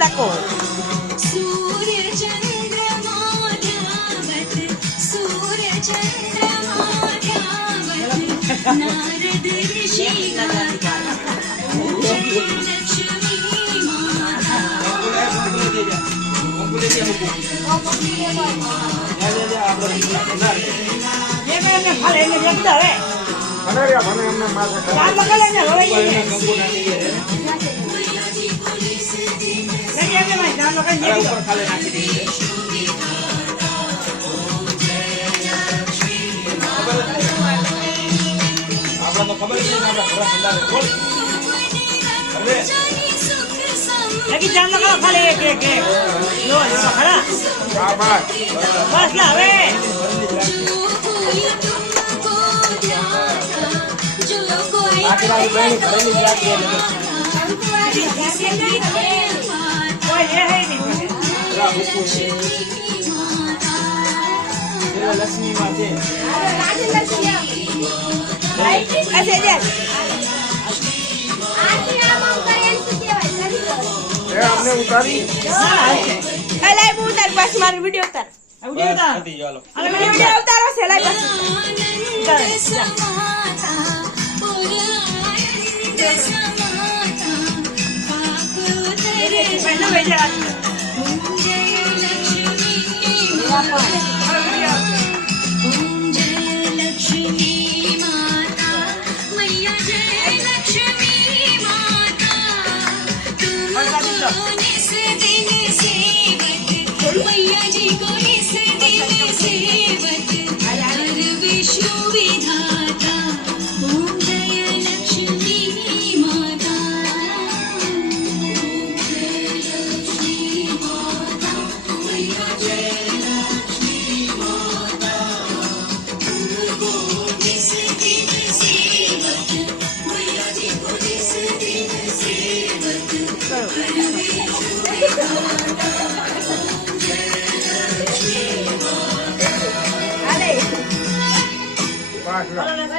તકો सूर्य चंद्रमा ध्यावत सूर्य चंद्रमा ध्यावत नारद ऋषि गाथा लक्ष्मी माता लेकिन जान लगा खाली एक एक एक लो लो खड़ा बस ला वे कोई ये है नहीं લક્ષ્મી માં છે ऐसे दे અમને ઉતારી લાઈ હું ઉતાર પાસ મારો વિડિયો ઉતાર વિડિયો ઉતાર ચાલો અરે વિડિયો ઉતારો છે લાઈ પાસ आनंद समाता पुरानंद समाता पाप उतरे पहले भेजा जय लक्ष्मी जय लक्ष्मी माता मैया जय लक्ष्मी माता तुम निस दिन सेवक मैया जी को निस दिन सेवक हर विष्णु विधाता ओम जय लक्ष्मी माता जय लक्ष्मी माता मैया जय लक्ष्मी माता तुमको निस दिन सेवक मैया जी को निस दिन सेवक हर विष्णु विधाता अरे પાછળ